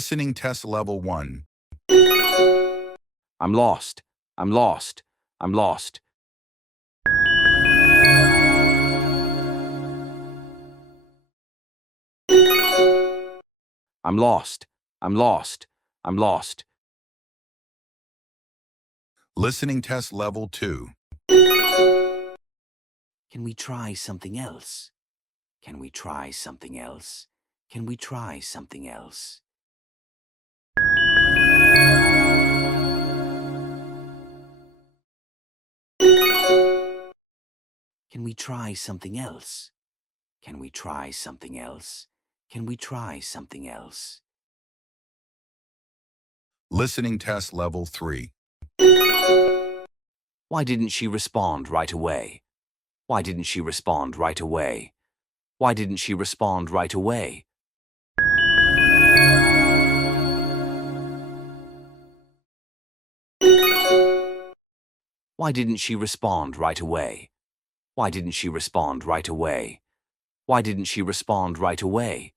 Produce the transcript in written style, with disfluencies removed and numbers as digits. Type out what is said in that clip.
Listening test level 1. I'm lost. I'm lost. I'm lost. I'm lost. I'm lost. I'm lost. Listening test level 2. Can we try something else? Can we try something else? Can we try something else? Can we try something else? Can we try something else? Can we try something else? Listening test level 3. Why didn't she respond right away? Why didn't she respond right away? Why didn't she respond right away? Why didn't she respond right away? Why didn't she respond right away? Why didn't she respond right away?